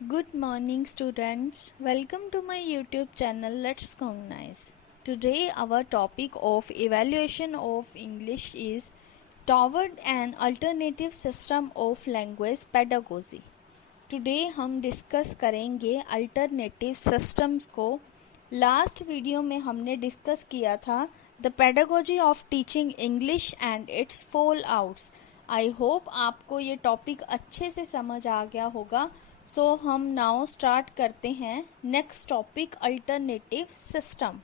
Good morning, students. Welcome to my YouTube channel. Let's Cognize. Today, our topic of evaluation of English is toward an alternative system of language pedagogy. Today, हम discuss करेंगे alternative systems को. Last video में हमने discuss किया था the pedagogy of teaching English and it's fall outs. I hope आपको ये topic अच्छे से समझ आ गया होगा. सो हम नाउ स्टार्ट करते हैं. Next topic alternative system.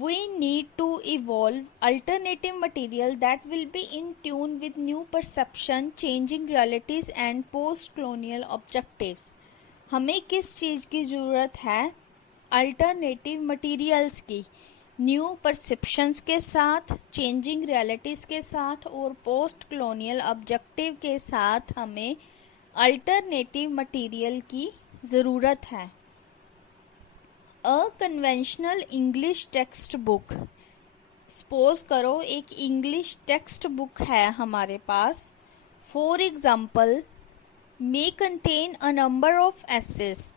We need to evolve alternative material that will be in tune with new perception, changing realities and post-colonial objectives. हमें किस चीज़ की ज़रूरत है? अल्टरनेटिव मटेरियल्स की. न्यू परसेप्शंस के साथ, चेंजिंग रियलिटीज़ के साथ और पोस्ट कॉलोनियल ऑब्जेक्टिव के साथ हमें अल्टरनेटिव मटेरियल की ज़रूरत है. A conventional English text book. Suppose करो एक इंग्लिश टेक्स्ट बुक है हमारे पास. For example may contain a number of essays.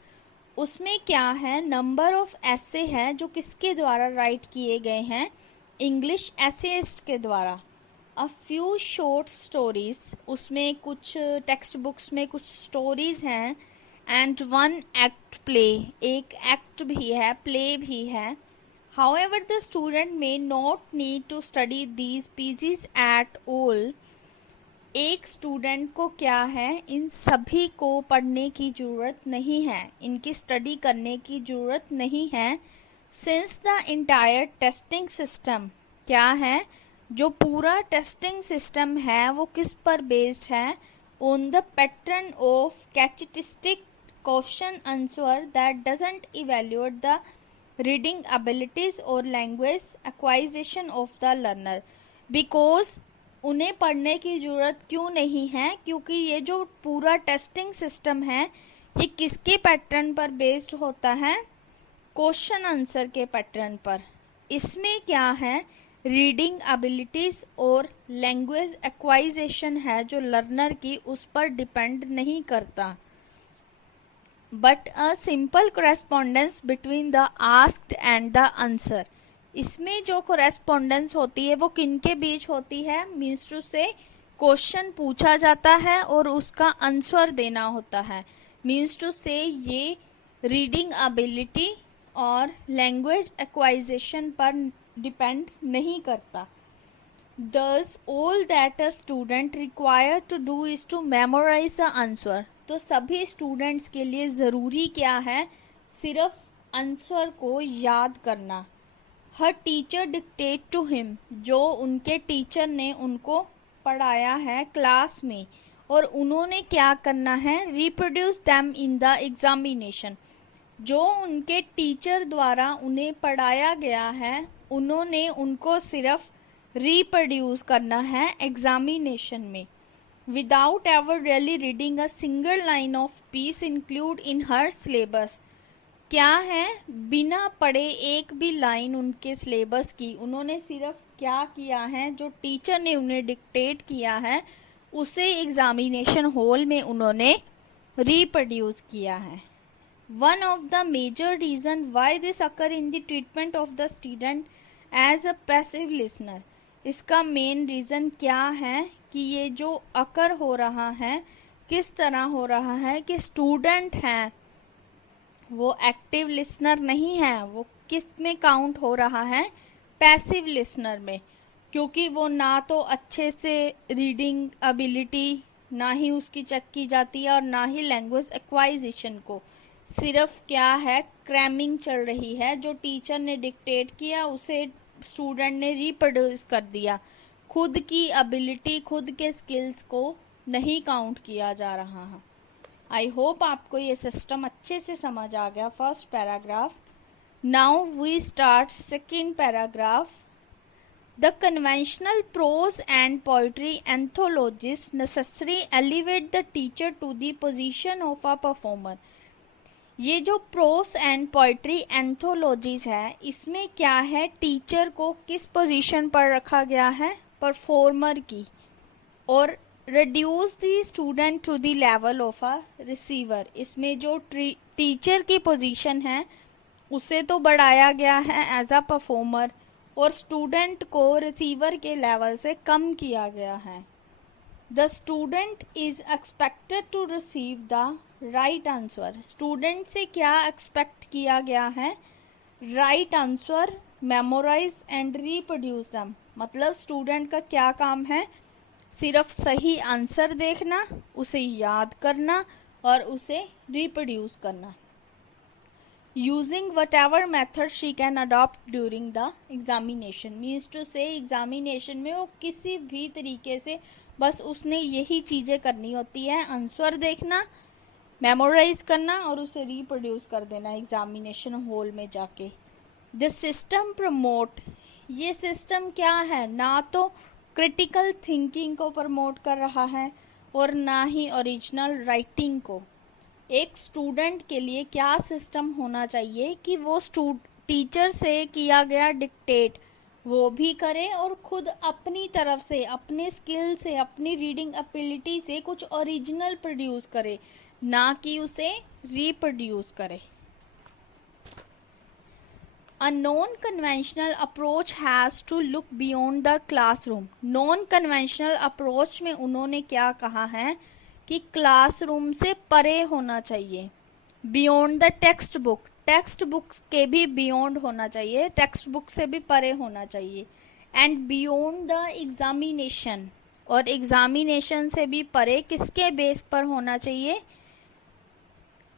उसमें क्या है? नंबर ऑफ एसे है जो किसके द्वारा राइट किए गए हैं? इंग्लिश एसेइस्ट के द्वारा. A few short stories. उसमें कुछ टेक्स्ट बुक्स में कुछ स्टोरीज हैं. And one act play. एक एक्ट भी है, प्ले भी है. However the student may not need to study these pieces at all. एक स्टूडेंट को क्या है? इन सभी को पढ़ने की ज़रूरत नहीं है, इनकी स्टडी करने की ज़रूरत नहीं है. Since the entire testing system क्या है? जो पूरा टेस्टिंग सिस्टम है वो किस पर बेस्ड है? On the pattern of catechistic question answer that doesn't evaluate the reading abilities और language acquisition of the learner. Because उन्हें पढ़ने की ज़रूरत क्यों नहीं है? क्योंकि ये जो पूरा टेस्टिंग सिस्टम है ये किसके पैटर्न पर बेस्ड होता है? क्वेश्चन आंसर के पैटर्न पर. इसमें क्या है? रीडिंग एबिलिटीज़ और लैंग्वेज एक्वाइजेशन है जो लर्नर की, उस पर डिपेंड नहीं करता. But a simple correspondence between the asked and the answer. इसमें जो कोरेस्पोंडेंस होती है वो किनके बीच होती है? मीन्स टू से क्वेश्चन पूछा जाता है और उसका आंसर देना होता है. मीन्स टू से ये रीडिंग एबिलिटी और लैंग्वेज एक्वाइजेशन पर डिपेंड नहीं करता. Thus, all that a student required to do is to memorize the answer. तो सभी स्टूडेंट्स के लिए ज़रूरी क्या है? सिर्फ आंसर को याद करना. हर टीचर डिक्टेट टू हिम. जो उनके टीचर ने उनको पढ़ाया है क्लास में और उन्होंने क्या करना है? Reproduce them in the examination. जो उनके टीचर द्वारा उन्हें पढ़ाया गया है उन्होंने उनको सिर्फ रिप्रोड्यूस करना है एग्जामिनेशन में. Without ever really reading a single line of peace include in her syllabus. क्या है? बिना पढ़े एक भी लाइन उनके सिलेबस की उन्होंने सिर्फ क्या किया है? जो टीचर ने उन्हें डिक्टेट किया है उसे एग्जामिनेशन हॉल में उन्होंने रिप्रोड्यूस किया है. One of the major reason why this occur in the treatment of the student as a passive listener. इसका मेन रीज़न क्या है कि ये जो अकर हो रहा है किस तरह हो रहा है कि स्टूडेंट है वो एक्टिव लिसनर नहीं है. वो किस में काउंट हो रहा है? पैसिव लिसनर में. क्योंकि वो ना तो अच्छे से रीडिंग एबिलिटी ना ही उसकी चेक की जाती है और ना ही लैंग्वेज एक्वाइजिशन को. सिर्फ क्या है? क्रैमिंग चल रही है. जो टीचर ने डिक्टेट किया उसे स्टूडेंट ने रिप्रोड्यूस कर दिया. खुद की एबिलिटी, खुद के स्किल्स को नहीं काउंट किया जा रहा है. आई होप आपको ये सिस्टम अच्छे से समझ आ गया. First paragraph. Now we start second paragraph. The conventional prose and poetry anthologies necessary elevate the teacher to the position of a performer. ये जो प्रोस एंड पोइट्री एंथोलॉजीज है इसमें क्या है? टीचर को किस पोजीशन पर रखा गया है? परफॉर्मर की. और reduce the student to the level of a receiver। इसमें जो टीचर की पोजीशन है उसे तो बढ़ाया गया है एज अ परफॉर्मर, और स्टूडेंट को रिसीवर के लेवल से कम किया गया है। The student is expected to receive the right answer. Student से क्या एक्सपेक्ट किया गया है? Right answer, memorise and reproduce them. मतलब स्टूडेंट का क्या काम है? सिर्फ सही आंसर देखना, उसे याद करना और उसे रिप्रोड्यूस करना। Using whatever method she can adopt during the examination, means to say examination में वो किसी भी तरीके से बस उसने यही चीज़ें करनी होती है, आंसर देखना, मेमोराइज करना और उसे रिप्रोड्यूस कर देना एग्जामिनेशन हॉल में जाके। दिस सिस्टम प्रमोट, ये सिस्टम क्या है? ना तो क्रिटिकल थिंकिंग को प्रमोट कर रहा है और ना ही ओरिजिनल राइटिंग को। एक स्टूडेंट के लिए क्या सिस्टम होना चाहिए कि वो टीचर से किया गया डिक्टेट वो भी करे और खुद अपनी तरफ से, अपने स्किल से, अपनी रीडिंग एबिलिटी से कुछ ओरिजिनल प्रोड्यूस करे, ना कि उसे रिप्रोड्यूस करे। A non-conventional approach has to look beyond the classroom। Non-conventional approach में उन्होंने क्या कहा है कि क्लासरूम से परे होना चाहिए। Beyond the text book, text book के भी बियॉन्ड होना चाहिए, टेक्स्ट बुक से भी परे होना चाहिए। एंड बियॉन्ड द एग्जामिनेशन, और एग्जामिनेशन से भी परे किसके बेस पर होना चाहिए?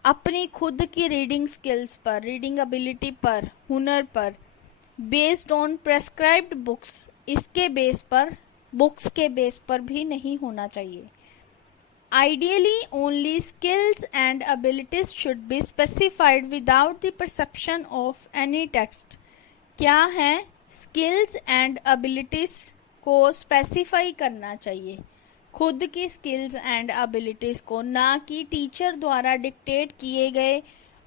अपनी खुद की रीडिंग स्किल्स पर, रीडिंग एबिलिटी पर, हुनर पर। बेस्ड ऑन प्रेस्क्राइब्ड बुक्स, इसके बेस पर, बुक्स के बेस पर भी नहीं होना चाहिए। Ideally only skills and abilities should be specified without the perception of any text. क्या है? स्किल्स एंड एबिलिटीज को स्पेसिफाई करना चाहिए, खुद की स्किल्स एंड एबिलिटीज़ को, ना कि टीचर द्वारा डिक्टेट किए गए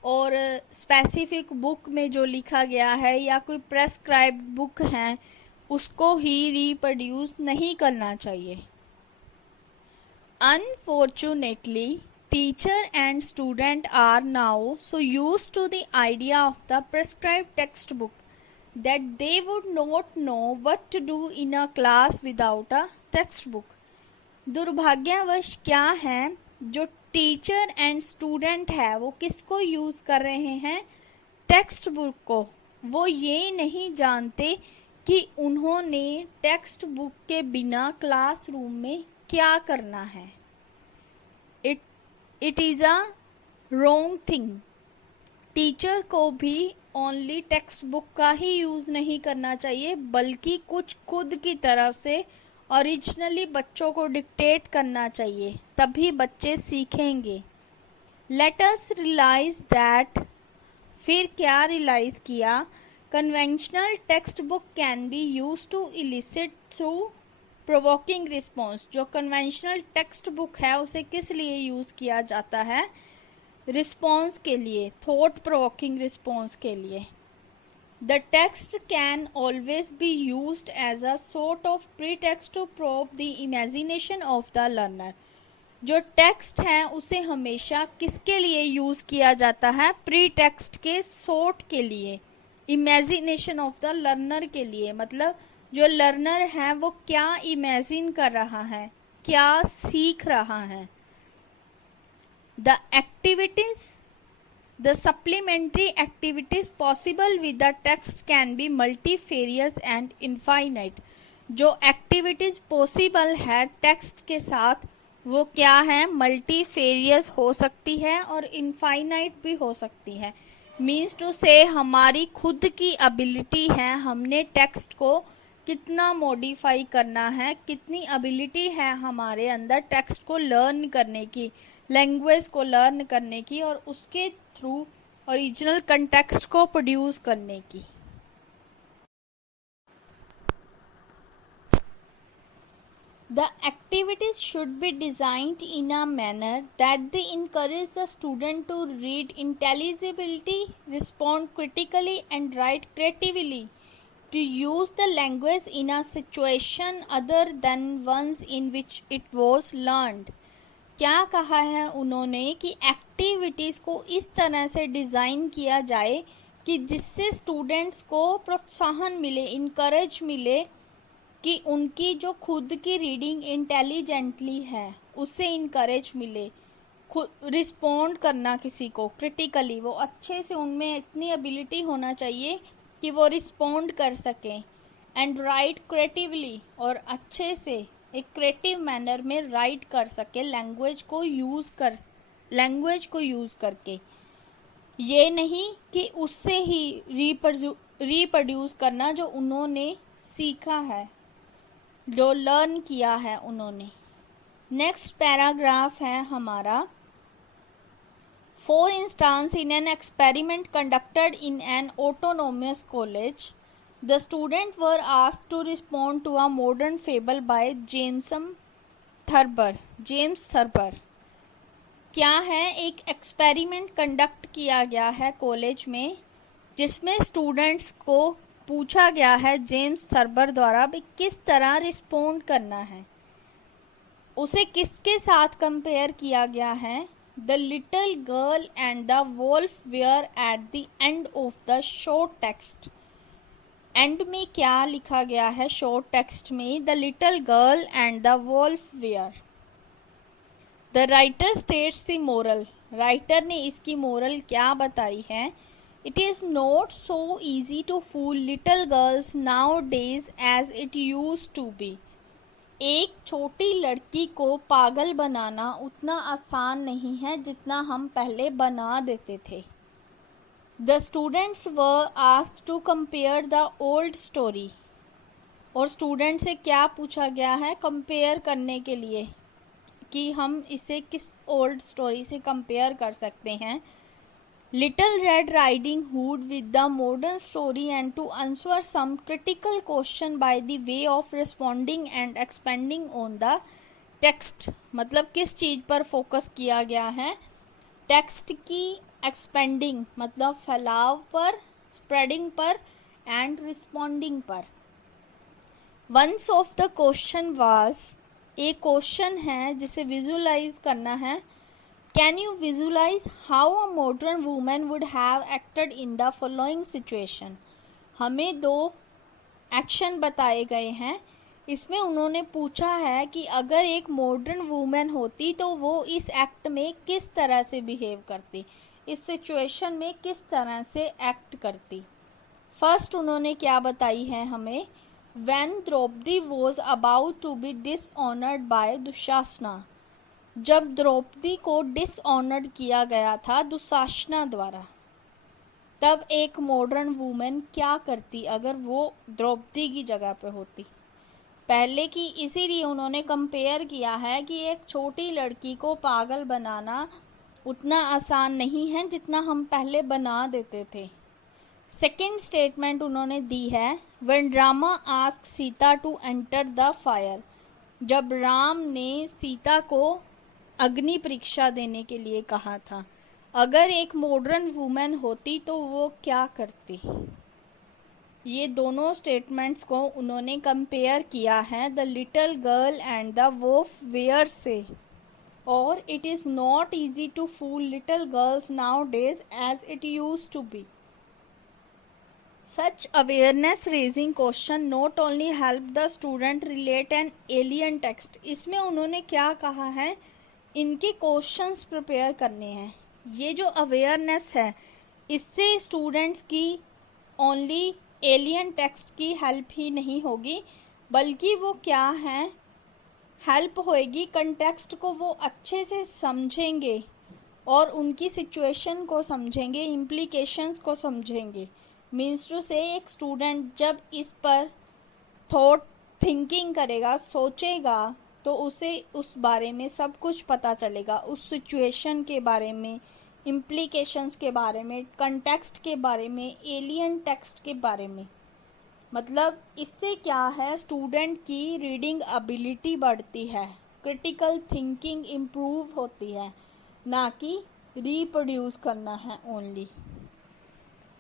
और स्पेसिफिक बुक में जो लिखा गया है या कोई प्रेस्क्राइब्ड बुक है उसको ही रिप्रोड्यूस नहीं करना चाहिए। Unfortunately teacher and student are now so used to the idea of the prescribed text book that they would not know what to do in a class without a textbook। दुर्भाग्यवश क्या है, जो teacher and student है वो किसको use कर रहे हैं? टेक्स्ट बुक को। वो ये नहीं जानते कि उन्होंने टेक्स्ट बुक के बिना क्लासरूम में क्या करना है। It is a wrong thing. Teacher को भी ओनली टेक्स्ट बुक का ही यूज नहीं करना चाहिए, बल्कि कुछ खुद की तरफ से ओरिजिनली बच्चों को डिक्टेट करना चाहिए, तभी बच्चे सीखेंगे। लेट अस रियलाइज दैट, फिर क्या रियलाइज किया? Conventional text book can be use to elicit through provoking response. जो कन्वेंशनल टेक्स्ट बुक है उसे किस लिए यूज किया जाता है? रिस्पॉन्स के लिए, थॉट प्रोवोकिंग रिस्पॉन्स के लिए। The text can always be used as a sort of pretext to probe the imagination of the learner। जो टेक्स्ट है उसे हमेशा किसके लिए यूज किया जाता है? प्रीटेक्स्ट के सोर्ट के लिए, इमेजिनेशन ऑफ द लर्नर के लिए। मतलब जो लर्नर है वो क्या इमेजिन कर रहा है, क्या सीख रहा है। The supplementary activities possible with the text can be multifarious and infinite। जो एक्टिविटीज पॉसिबल है टेक्स्ट के साथ वो क्या है? मल्टीफेरियस हो सकती है और इनफाइनाइट भी हो सकती है। मीन्स टू से हमारी खुद की एबिलिटी है, हमने टेक्स्ट को कितना मॉडिफाई करना है, कितनी एबिलिटी है हमारे अंदर टेक्स्ट को लर्न करने की, लैंग्वेज को लर्न करने की और उसके थ्रू ओरिजिनल कंटेक्स्ट को प्रोड्यूस करने की। The activities should be designed in a manner that they encourage the student to read intelligibly, respond critically and write creatively। to use the language in a situation other than ones in which it was learned। क्या कहा है उन्होंने कि activities को इस तरह से design किया जाए कि जिससे स्टूडेंट्स को प्रोत्साहन मिले, इनकरेज मिले कि उनकी जो खुद की रीडिंग इंटेलिजेंटली है उससे इनकरेज मिले, खुद रिस्पॉन्ड करना किसी को क्रिटिकली, वो अच्छे से उनमें इतनी एबिलिटी होना चाहिए कि वो रिस्पॉन्ड कर सकें। एंड राइट क्रिएटिवली, और अच्छे से एक क्रिएटिव मैनर में राइट कर सके, लैंग्वेज को यूज़ करके। ये नहीं कि उससे ही रिप्रोड्यूस करना जो उन्होंने सीखा है, जो लर्न किया है उन्होंने। नेक्स्ट पैराग्राफ है हमारा। For instance, in an experiment conducted in an autonomous college, the students were asked to respond to a modern fable by James Thurber। क्या है, एक एक्सपेरिमेंट कंडक्ट किया गया है कॉलेज में जिसमें स्टूडेंट्स को पूछा गया है जेम्स थर्बर द्वारा भी किस तरह रिस्पॉन्ड करना है। उसे किसके साथ कंपेयर किया गया है? The little girl and the wolf were at the end of the short text। And में क्या लिखा गया है शॉर्ट टेक्स्ट में? The little girl and the wolf were। The writer states the moral। Writer ने इसकी मोरल क्या बताई है? It is not so easy to fool little girls nowadays as it used to be। एक छोटी लड़की को पागल बनाना उतना आसान नहीं है जितना हम पहले बना देते थे। The students were asked to compare the old story. और स्टूडेंट से क्या पूछा गया है? कंपेयर करने के लिए कि हम इसे किस ओल्ड स्टोरी से कंपेयर कर सकते हैं। Little Red Riding Hood with the modern story, and to answer some critical question by the way of responding and expanding on the text। मतलब किस चीज़ पर फोकस किया गया है? टेक्स्ट की एक्सपेंडिंग मतलब फैलाव पर, स्प्रेडिंग पर, एंड रिस्पॉन्डिंग पर। Once of the question was, एक क्वेश्चन है जिसे विजुलाइज करना है। Can you visualize how a modern woman would have acted in the following situation? हमें दो एक्शन बताए गए हैं। इसमें उन्होंने पूछा है कि अगर एक मॉडर्न वूमेन होती तो वो इस एक्ट में किस तरह से बिहेव करती, इस सिचुएशन में किस तरह से एक्ट करती। फर्स्ट उन्होंने क्या बताई है हमें? When Draupadi was about to be dishonored by दुशासना। जब द्रौपदी को डिसऑनर्ड किया गया था दुशासना द्वारा, तब एक मॉडर्न वूमेन क्या करती अगर वो द्रौपदी की जगह पे होती पहले की। इसीलिए उन्होंने कंपेयर किया है कि एक छोटी लड़की को पागल बनाना उतना आसान नहीं है जितना हम पहले बना देते थे। सेकेंड स्टेटमेंट उन्होंने दी है, when Rama asked Sita to enter the fire. जब राम ने सीता को अग्नि परीक्षा देने के लिए कहा था, अगर एक मॉडर्न वूमेन होती तो वो क्या करती। ये दोनों स्टेटमेंट्स को उन्होंने कंपेयर किया है the little girl and the wolf where से। और it is not easy to fool little girls nowadays as it use to be. Such awareness raising question not only help the student relate an alien text। इसमें उन्होंने क्या कहा है? इनके questions prepare करने हैं। ये जो अवेयरनेस है इससे स्टूडेंट्स की ओनली एलियन टेक्स्ट की हेल्प ही नहीं होगी, बल्कि वो क्या है, हेल्प होएगी कंटेक्स्ट को वो अच्छे से समझेंगे और उनकी सिचुएशन को समझेंगे, इम्प्लीकेशंस को समझेंगे। मीन्स टू से एक स्टूडेंट जब इस पर थॉट थिंकिंग करेगा, सोचेगा, तो उसे उस बारे में सब कुछ पता चलेगा, उस सिचुएशन के बारे में, इम्प्लीकेशंस के बारे में, कंटेक्स्ट के बारे में, एलियन टेक्स्ट के बारे में। मतलब इससे क्या है, स्टूडेंट की रीडिंग एबिलिटी बढ़ती है, क्रिटिकल थिंकिंग इम्प्रूव होती है, ना कि रिप्रोड्यूस करना है ओनली।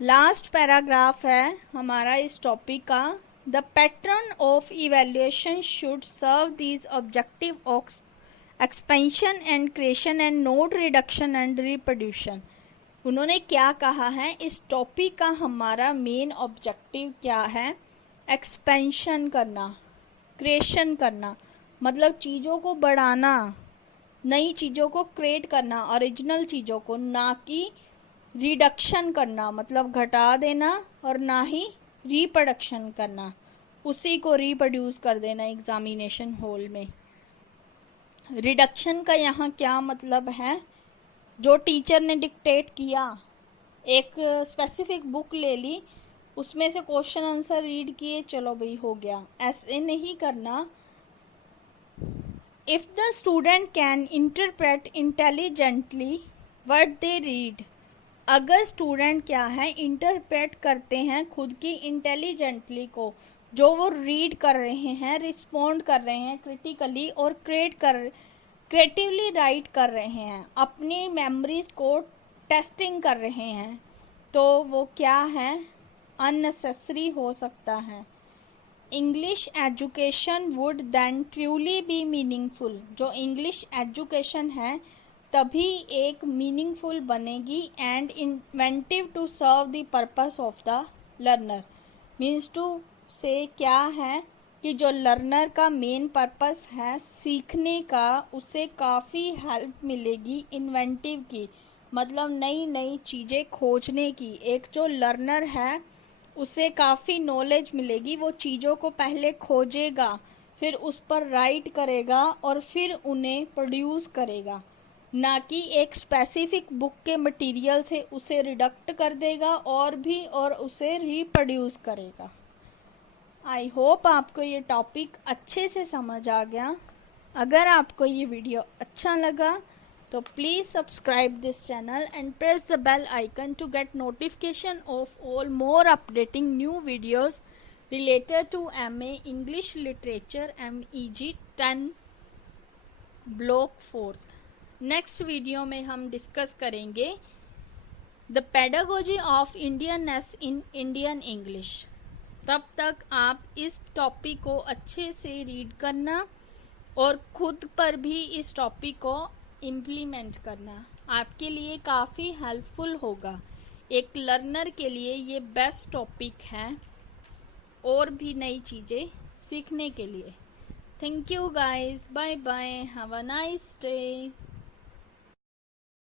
लास्ट पैराग्राफ है हमारा इस टॉपिक का। The pattern of evaluation should serve these objective of expansion and creation and not reduction and reproduction. उन्होंने क्या कहा है, इस टॉपिक का हमारा मेन ऑब्जेक्टिव क्या है, एक्सपेंशन करना, क्रिएशन करना, मतलब चीज़ों को बढ़ाना, नई चीज़ों को क्रिएट करना, ओरिजिनल चीज़ों को, ना कि रिडक्शन करना मतलब घटा देना, और ना ही रिप्रोडक्शन करना, उसी को रिप्रोड्यूस कर देना एग्जामिनेशन हॉल में। रिडक्शन का यहाँ क्या मतलब है, जो टीचर ने डिक्टेट किया, एक स्पेसिफिक बुक ले ली, उसमें से क्वेश्चन आंसर रीड किए, चलो भाई हो गया, ऐसे नहीं करना। If the student can interpret intelligently what they read, अगर स्टूडेंट क्या है इंटरप्रेट करते हैं खुद की इंटेलिजेंटली को, जो वो रीड कर रहे हैं, रिस्पॉन्ड कर रहे हैं क्रिटिकली, और क्रिएटिवली राइट कर रहे हैं, अपनी मेमोरीज को टेस्टिंग कर रहे हैं, तो वो क्या है, अननेसेसरी हो सकता है। English education would then truly be meaningful, जो इंग्लिश एजुकेशन है तभी एक मीनिंगफुल बनेगी, and inventive to serve the purpose of the learner. Means to say क्या है कि जो लर्नर का मेन पर्पस है सीखने का, उसे काफ़ी हेल्प मिलेगी इन्वेंटिव की, मतलब नई नई चीज़ें खोजने की। एक जो लर्नर है उसे काफ़ी नॉलेज मिलेगी, वो चीज़ों को पहले खोजेगा, फिर उस पर राइट करेगा, और फिर उन्हें प्रोड्यूस करेगा, ना कि एक स्पेसिफिक बुक के मटेरियल से उसे रिडक्ट कर देगा और उसे रिप्रोड्यूस करेगा। आई होप आपको ये टॉपिक अच्छे से समझ आ गया। अगर आपको ये वीडियो अच्छा लगा तो please subscribe this channel and press the bell icon to get notification of all more updating new videos related to MA English Literature MEG 10 Block 4th। Next video में हम डिस्कस करेंगे the pedagogy of Indianness in Indian English. तब तक आप इस topic को अच्छे से रीड करना और खुद पर भी इस टॉपिक को इम्प्लीमेंट करना, आपके लिए काफ़ी हेल्पफुल होगा। एक लर्नर के लिए ये बेस्ट टॉपिक है और भी नई चीज़ें सीखने के लिए। Thank you guys, bye bye, have a nice day.